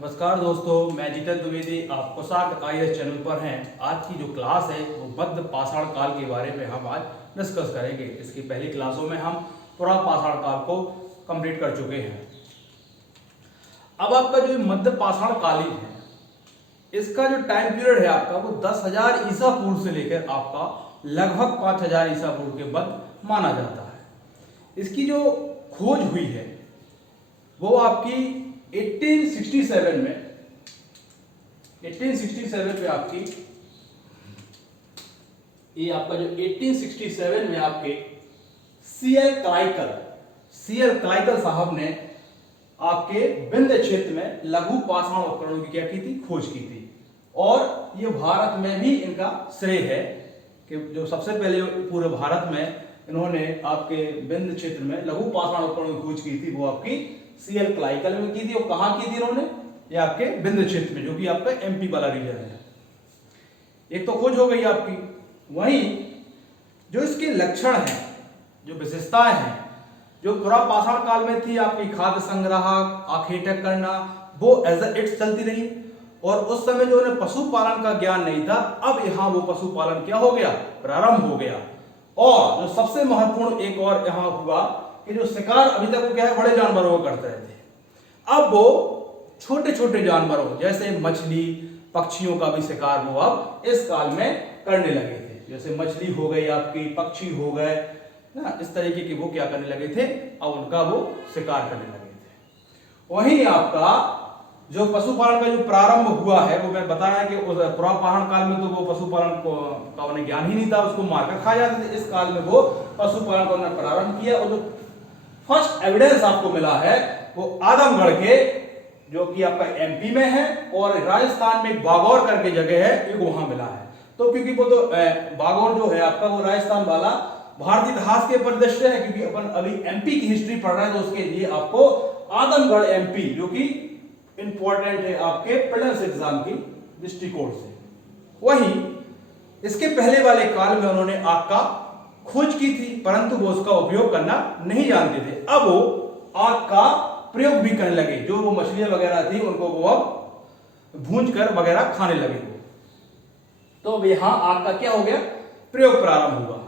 नमस्कार दोस्तों, मैं जितेंद्र द्विवेदी आपको स्वागत आईएएस चैनल पर हैं। आज की जो क्लास है वो मध्य पाषाण काल के बारे में हम आज डिस्कस करेंगे। इसकी पहली क्लासों में हम पुरा पाषाण काल को कंप्लीट कर चुके हैं। अब आपका जो मध्य पाषाण कालीन है, इसका जो टाइम पीरियड है आपका वो 10,000 ईसा पूर्व से लेकर आपका लगभग 5,000 ईसा पूर्व के मध्य माना जाता है। इसकी जो खोज हुई है वो आपकी 1867 पे आपकी ये आपका जो 1867 में आपके सीएल क्लाइकल साहब ने आपके विंध्य क्षेत्र में लघु पाषाण उपकरणों की क्या की थी, खोज की थी। और ये भारत में भी इनका श्रेय है कि जो सबसे पहले पूरे भारत में इन्होंने आपके विंध्य क्षेत्र में लघु पाषाण उपकरणों की खोज की थी वो आपकी सीएल क्लाइकल में की थी। और कहां की थी इन्होंने? ये आपके विंध्य क्षेत्र में, जो कि आपका एमपी वाला रीजन है। एक तो खोज हो गई आपकी। वहीं जो इसके लक्षण हैं, जो विशेषताएं हैं, जो पुरा पाषाण काल में थी आपकी खाद्य संग्रह, आखेटक करना, वो एज इट चलती रही। और उस समय जो उन्हें पशुपालन का ज्ञान नहीं था, अब यहां वो पशुपालन क्या हो गया, प्रारंभ हो गया। और जो सबसे महत्वपूर्ण एक और यहां हुआ कि जो शिकार अभी तक वो क्या है, बड़े जानवरों को करते थे, अब वो छोटे छोटे जानवरों जैसे मछली, पक्षियों का भी शिकार वो अब इस काल में करने लगे थे। जैसे मछली हो गई आपकी, पक्षी हो गए ना, इस तरीके के वो क्या करने लगे थे, अब उनका वो शिकार करने लगे थे। वहीं आपका जो पशुपालन का जो प्रारंभ हुआ है वो मैं बताया कि पुरा पाषाण काल में तो वो पशुपालन का उन्हें ज्ञान ही नहीं था, उसको मारकर खा जाते थे। इस काल में वो पशुपालन का उन्होंने प्रारंभ किया। और जो फर्स्ट एविडेंस आपको मिला है वो आदमगढ़ के, जो कि आपका एमपी में है, और राजस्थान में बागौर करके जगह है, एक वहां मिला है। तो क्योंकि वो तो बागौर जो है आपका वो राजस्थान वाला भारतीय इतिहास के परिदृश्य है, क्योंकि अपन अभी एमपी की हिस्ट्री पढ़ रहे हैं, तो उसके लिए आपको आदमगढ़ एमपी, जो कि इंपॉर्टेंट है आपके प्रीलिम्स एग्जाम की दृष्टिकोण से। वहीं इसके पहले वाले काल में उन्होंने आग का खोज की थी, परंतु वो उसका उपयोग करना नहीं जानते थे। अब वो आग का प्रयोग भी करने लगे। जो वो मछलियां वगैरह थी उनको वो अब भूंज कर वगैरह खाने लगे। तो अब यहां आग का क्या हो गया, प्रयोग प्रारंभ हुआ।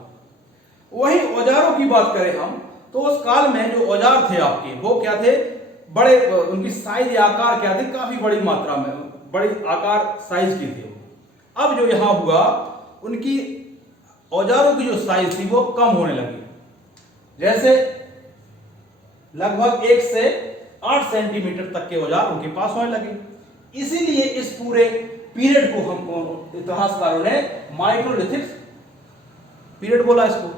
वही औजारों की बात करें हम, तो उस काल में जो औजार थे आपके वो क्या थे, बड़े, उनकी साइज या आकार क्या थे, काफी बड़ी मात्रा में बड़ी आकार साइज की थी। अब जो यहां हुआ, उनकी औजारों की जो साइज थी वो कम होने लगी। जैसे लगभग 1 से 8 सेंटीमीटर तक के औजार उनके पास होने लगे। इसीलिए इस पूरे पीरियड को हम इतिहासकारों ने माइक्रोलिथिक पीरियड बोला इसको।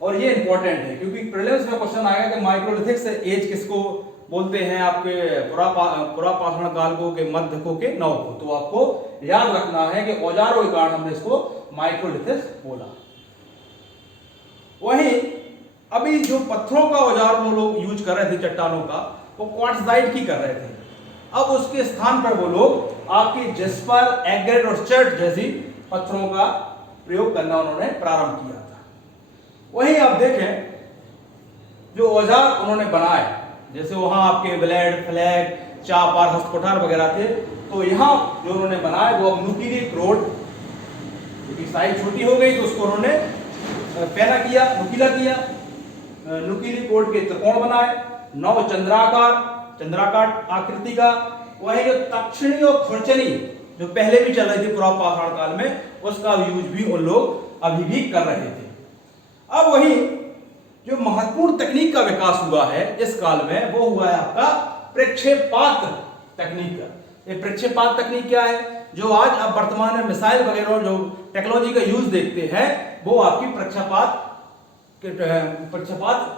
और ये इंपॉर्टेंट है क्योंकि प्रीलिम्स में क्वेश्चन आएगा कि माइक्रोलिथिक से एज किसको बोलते हैं, आपके पुरा पाषाण काल को के मध्य को के नव को। तो आपको याद रखना है कि औजारों के कारण हमने इसको माइक्रोलिथिक बोला। वहीं अभी जो पत्थरों का औजार वो लोग यूज कर रहे थे, चट्टानों का, वो क्वार्ट्जाइट की कर रहे थे। अब उसके स्थान पर वो लोग आपकी जेस्पर, एग्रेट और चर्ट जैसी पत्थरों का प्रयोग करना उन्होंने प्रारंभ किया था। वहीं आप देखें जो औजार उन्होंने बनाए, जैसे वहां आपके ब्लेड, फ्लैग, चापार, हस्तकुठार वगैरह थे, तो यहां जो उन्होंने बनाए वो अब नुकीली रोड, क्योंकि साइज छोटी हो गई तो उसको उन्होंने पैना किया, नुकीला किया, नुकीली कोड के त्रिकोण बनाए, 9 चंद्राकार आकृति का। वही जो तक्षणी और खुरचनी जो पहले भी चल रही थी पुरा पाषाण काल में, उसका यूज भी उन लोग अभी भी कर रहे थे। अब वही जो महत्वपूर्ण तकनीक का विकास हुआ है इस काल में, वो हुआ है आपका प्रक्षेपात तकनीक का। ये प्रक्षेपात तकनीक क्या है, जो आज आप वर्तमान में मिसाइल वगैरह जो टेक्नोलॉजी का यूज देखते हैं, वो आपकी प्रक्षेपात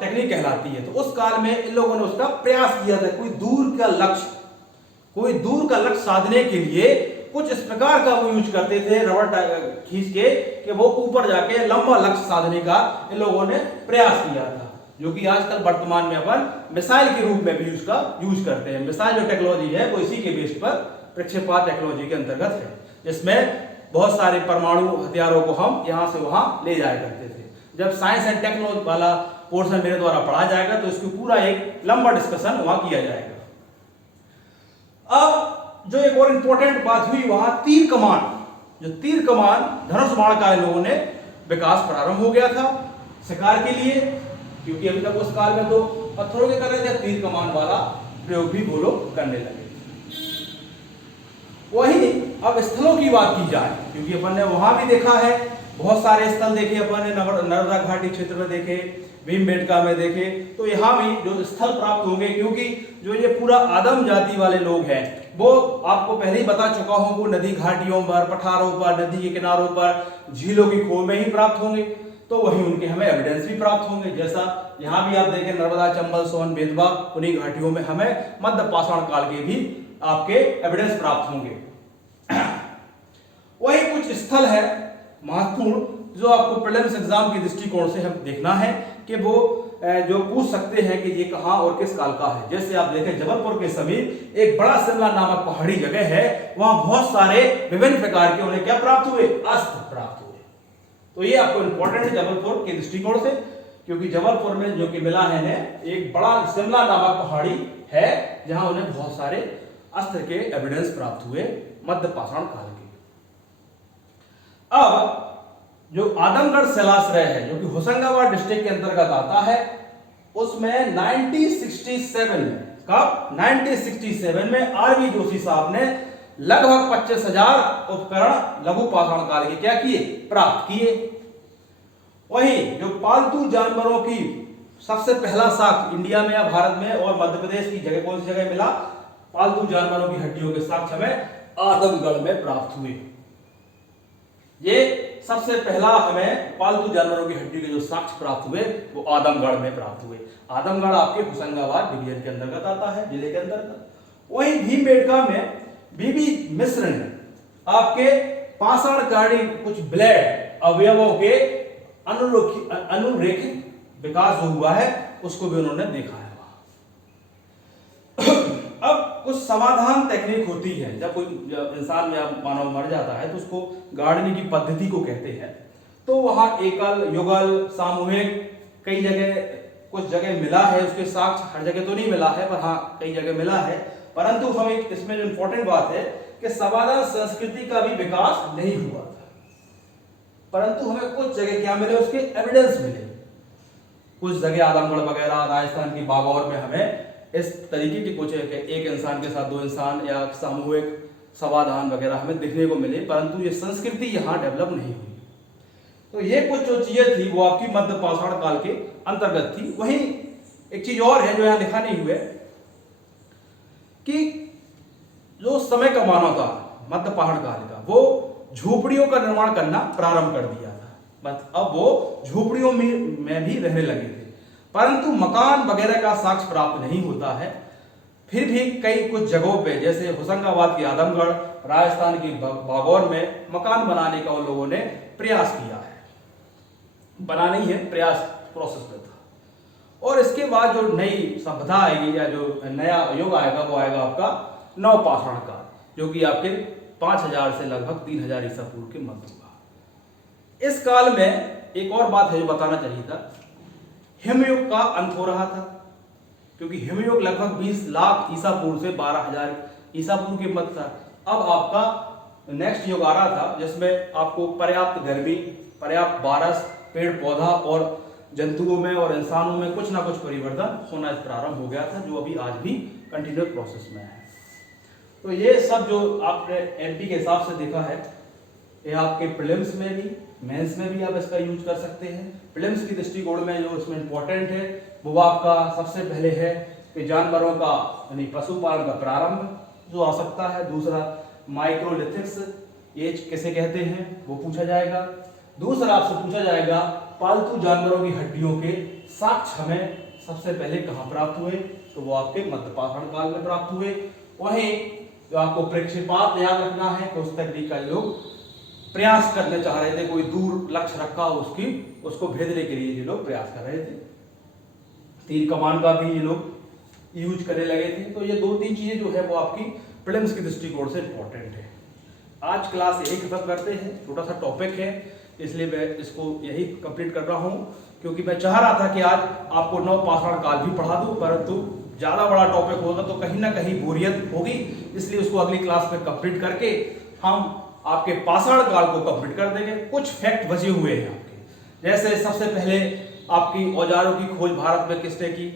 टेक्निक कहलाती है। तो उस काल में इन लोगों ने उसका प्रयास किया था। कोई दूर का लक्ष्य साधने के लिए कुछ इस प्रकार का वो यूज करते थे, रबर खींच के, कि वो ऊपर जाके लंबा लक्ष्य साधने का इन लोगों ने प्रयास किया था, जो कि आजकल वर्तमान में अपन मिसाइल के रूप में भी यूज करते हैं। मिसाइल जो टेक्नोलॉजी है वो इसी के बेस पर प्रक्षेपात टेक्नोलॉजी के अंतर्गत है, जिसमें बहुत सारे परमाणु हथियारों को हम यहां से वहां ले जाया करते थे। जब साइंस एंड टेक्नोलॉजी वाला पोर्शन मेरे द्वारा पढ़ा जाएगा तो इसको पूरा एक लंबा डिस्कशन वहां किया जाएगा। अब जो एक और इंपॉर्टेंट बात हुई, वहां तीर कमान, जो तीर कमान धनुष बाण का इन लोगों ने विकास प्रारंभ हो गया था शिकार के लिए, क्योंकि अभी तक उस काल में तो पत्थरों के कर रहे थे, तीर कमान वाला प्रयोग भी वो लोग करने लगे। वहीं अब स्थलों की बात की जाए, क्योंकि अपन ने वहां भी देखा है, बहुत सारे स्थल देखे अपन ने, नर्मदा घाटी क्षेत्र में देखे, भीमबेटका में देखे, तो यहाँ भी जो स्थल प्राप्त होंगे, क्योंकि जो ये पूरा आदम जाति वाले लोग हैं वो आपको पहले ही बता चुका हूं, वो नदी घाटियों पर, पठारों पर, नदी के किनारों पर, झीलों की खोह में ही प्राप्त होंगे, तो वहीं उनके हमें एविडेंस भी प्राप्त होंगे। जैसा यहाँ भी आप देखें, नर्मदा, चंबल, सोन, बेतवा, उन्हीं घाटियों में हमें मध्य पाषाण काल के भी आपके एविडेंस प्राप्त होंगे। वही कुछ स्थल है महत्वपूर्ण, जो आपको प्रीलिम्स एग्जाम के दृष्टिकोण से हम देखना है कि वो जो पूछ सकते हैं कि ये कहां और किस काल का है। जैसे आप देखें, जबलपुर के समीप एक बड़ा शिमला नामक पहाड़ी जगह है, वहां बहुत सारे विभिन्न प्रकार के उन्हें क्या प्राप्त हुए, अस्त्र प्राप्त हुए। तो ये आपको इंपॉर्टेंट है जबलपुर के दृष्टिकोण से, क्योंकि जबलपुर में जो कि मिला है एक बड़ा शिमला नामक पहाड़ी है, जहां उन्हें बहुत सारे अस्त्र के एविडेंस प्राप्त हुए मध्य पाषाण काल के। अब जो आदमगढ़ शिलाश्रय है, जो कि होशंगाबाद डिस्ट्रिक्ट के अंतर्गत आता है, उसमें 1967 में, कब 1967 में आरवी जोशी साहब ने लगभग 25,000 उपकरण लघु पाषाण काल के क्या किए, प्राप्त किए। वहीं जो पालतू जानवरों की सबसे पहला साक्ष्य इंडिया में या भारत में और मध्य प्रदेश की जगह, कौन सी जगह मिला, पालतू जानवरों की हड्डियों के साक्ष्य हमें आदमगढ़ में प्राप्त हुए। ये सबसे पहला हमें पालतू जानवरों की हड्डी के जो साक्ष्य प्राप्त हुए वो आदमगढ़ में प्राप्त हुए। आदमगढ़ आपके होशंगाबाद डिवीजन के अंतर्गत आता है, जिले के अंतर्गत। वहीं भीमबेटका में बीबी मिश्र ने आपके पाषाणकारी कुछ ब्लेड अवयवों के अनुरेखित विकास जो हुआ है उसको भी उन्होंने देखा है। अब कुछ समाधान टेक्निक होती है, जब कोई इंसान या मानव मर जाता है तो उसको गाड़ने की पद्धति को कहते हैं। तो वहां एकल, युगल, सामूहिक, कई जगह, कुछ जगह मिला है, उसके साक्ष्य हर जगह तो नहीं मिला है, पर हाँ कई जगह मिला है। परंतु हम एक इसमें जो इंपॉर्टेंट बात है कि समाधान संस्कृति का भी विकास नहीं हुआ था, परंतु हमें कुछ जगह क्या मिले, उसके एविडेंस मिले। कुछ जगह आदमगढ़ वगैरह, राजस्थान की बागौर में हमें इस तरीके के कुछ एक इंसान के साथ दो इंसान या सामूहिक समाधान वगैरह हमें देखने को मिले, परंतु ये संस्कृति यहाँ डेवलप नहीं हुई। तो ये कुछ जो चीजें थी वो आपकी मध्य पाषाण काल के अंतर्गत थी। वहीं एक चीज और है जो यहाँ लिखा नहीं हुआ कि जो समय का मानव था मध्य पाषाण काल का, वो झोपड़ियों का निर्माण करना प्रारंभ कर दिया था। बस अब वो झोपड़ियों में भी रहने लगे थे, परंतु मकान वगैरह का साक्ष्य प्राप्त नहीं होता है। फिर भी कई कुछ जगहों पे, जैसे होशंगाबाद की आदमगढ़, राजस्थान की बागौर में मकान बनाने का उन लोगों ने प्रयास किया है, बनाना ही है, प्रयास प्रोसेस में था। और इसके बाद जो नई सभ्यता आएगी या जो नया युग आएगा वो आएगा आपका नवपाषाण काल, जो कि आपके 5000 से लगभग 3000 ईसा पूर्व के मध्य होगा। इस काल में एक और बात है जो बताना चाहिए था, हिमयुग का अंत हो रहा था, क्योंकि हिमयुग लगभग 20 लाख ईसा पूर्व से 12,000 ईसा पूर्व के मध्य था। अब आपका नेक्स्ट युग आ रहा था जिसमें आपको पर्याप्त गर्मी, पर्याप्त बारिश, पेड़ पौधा और जंतुओं में और इंसानों में कुछ ना कुछ परिवर्तन होना प्रारंभ हो गया था, जो अभी आज भी कंटिन्यूअस प्रोसेस में है। तो ये सब जो आपने एमपी के हिसाब से देखा है, ये आपके प्रीलिम्स में भी, मेंस में भी आप इसका यूज कर सकते हैं। प्रीलिम्स की दृष्टिकोण में जो इसमें इंपॉर्टेंट है वो आपका सबसे पहले है कि जानवरों का यानी पशुपालन का प्रारंभ जो आ सकता है। दूसरा, माइक्रोलिथिक्स एज किसे कहते हैं वो पूछा जाएगा। दूसरा आपसे पूछा जाएगा पालतू जानवरों की हड्डियों के साक्ष्य हमें सबसे पहले कहाँ प्राप्त हुए, तो वो आपके मध्य पाषाण काल में प्राप्त हुए। वहीं जो आपको प्रक्षेपात याद रखना है तो उस तकनीक का लोग प्रयास करने चाह रहे थे, कोई दूर लक्ष्य रखा उसको भेजने के लिए ये लोग प्रयास कर रहे थे। तीर कमान का भी ये लोग यूज करने लगे थे। तो ये 2-3 चीजें जो है वो आपकी प्रीलिम्स की दृष्टिकोण से इंपॉर्टेंट है। आज क्लास यही खत्म करते हैं, छोटा सा टॉपिक है इसलिए मैं इसको यही कंप्लीट कर रहा हूँ। क्योंकि मैं चाह रहा था कि आज आपको नवपाषाण काल भी पढ़ा दूं, परंतु ज़्यादा बड़ा टॉपिक होगा तो कहीं ना कहीं बोरियत होगी, इसलिए उसको अगली क्लास में कंप्लीट करके हम आपके पाषाण काल को कंप्लीट कर देंगे। कुछ फैक्ट बचे हुए हैं आपके, जैसे सबसे पहले आपकी औजारों की खोज भारत में किसने की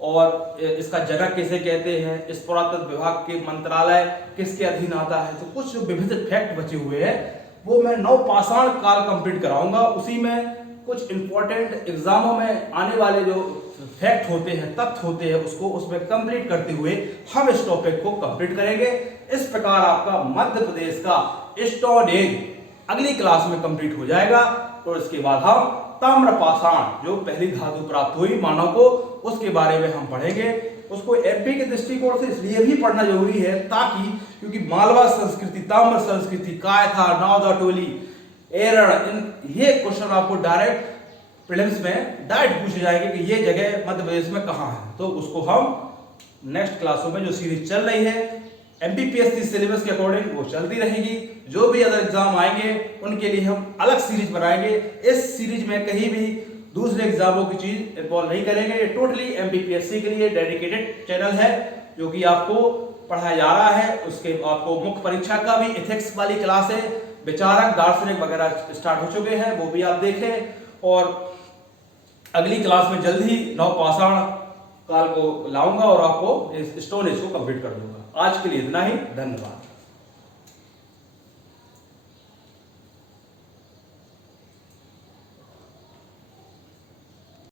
और इसका जनक किसे कहते हैं, इस पुरातत्व विभाग के मंत्रालय किसके अधीन आता है। तो कुछ विविध फैक्ट बचे हुए हैं वो मैं नवपाषाण काल कंप्लीट कराऊंगा। उसी में कुछ इंपॉर्टेंट एग्जामों में आने वाले जो फैक्ट होते हैं, तथ्य होते हैं, उसको उसमें कंप्लीट करते हुए हम इस टॉपिक को कंप्लीट करेंगे। इस प्रकार आपका मध्य प्रदेश का स्टोन एज अगली क्लास में कंप्लीट हो जाएगा। और इसके बाद हम ताम्रपाषाण, जो पहली धातु प्राप्त हुई मानव को, उसके बारे में हम पढ़ेंगे। उसको एमपी के दृष्टिकोण से इसलिए भी पढ़ना जरूरी है ताकि, क्योंकि मालवा संस्कृति, ताम्र संस्कृति, कायथा, नावदाटोली, एरण, ये क्वेश्चन आपको डायरेक्ट प्रीलिम्स में डायरेक्ट पूछे जाएंगे कि ये जगह मध्य प्रदेश में कहाँ है। तो उसको हम नेक्स्ट क्लासों में जो सीरीज चल रही है एमपीपीएससी सिलेबस के अकॉर्डिंग वो चलती रहेगी। जो भी अदर एग्जाम आएंगे उनके लिए हम अलग सीरीज बनाएंगे। इस सीरीज में कहीं भी दूसरे एग्जामों की चीज इन्वॉल्व नहीं करेंगे। ये टोटली एमपीपीएससी के लिए डेडिकेटेड चैनल है जो कि आपको पढ़ाया जा रहा है। उसके आपको मुख्य परीक्षा का भी एथिक्स वाली क्लास है, विचारक, दार्शनिक वगैरह स्टार्ट हो चुके हैं, वो भी आप देखें। और अगली क्लास में जल्द ही नवपाषाण काल को लाऊंगा और आपको इस स्टोन एज को कंप्लीट कर दूंगा। आज के लिए इतना ही, धन्यवाद।